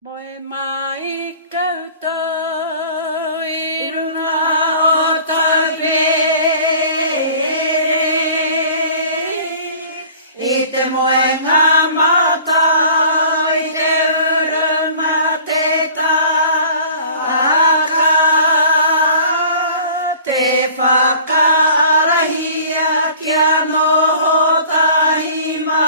Moe mai koutou I runga o Taubere I te moe ngā mātai I te uruma te tāka Te whakaarahia kia noho tahi mai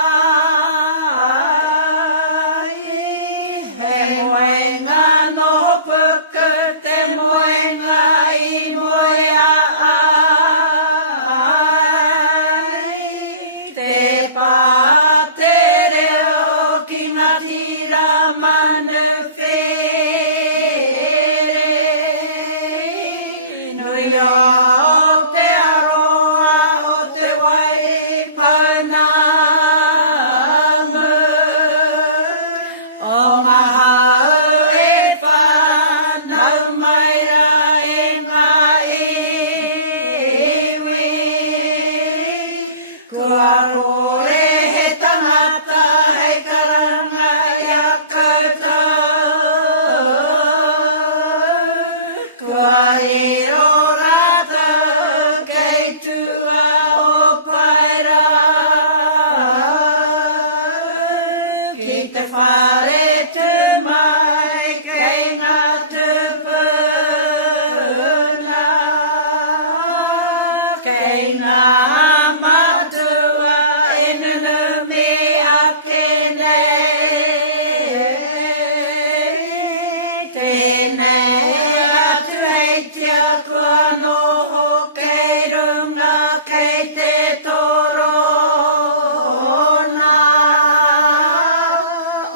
He moenga noho puku te moenga I moea ai Te pā te reo ki ngā tira manu where Nui o te aroa o te wai panamu O ngā hau e whanau mai ra e ngā iwi Kua kore he tangata hei karanga I a koutou Kua iro rātou kei tua o paira Ki te whare tu mai kei ngā tupuna Kei ngā matua e nunu me ake nei Tēnei atu hei tia kua noho kei runga kei te torona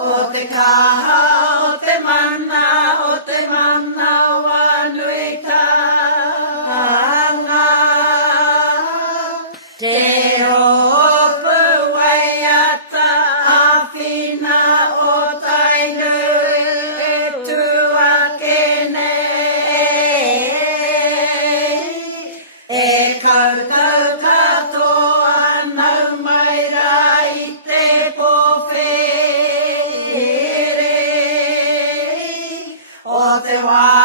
O te kaha, o te mana wanui tanga Te opu wai ata awhina o tainui e tua kenei E koutou katoa nau mai ra I te pōwhere O te wā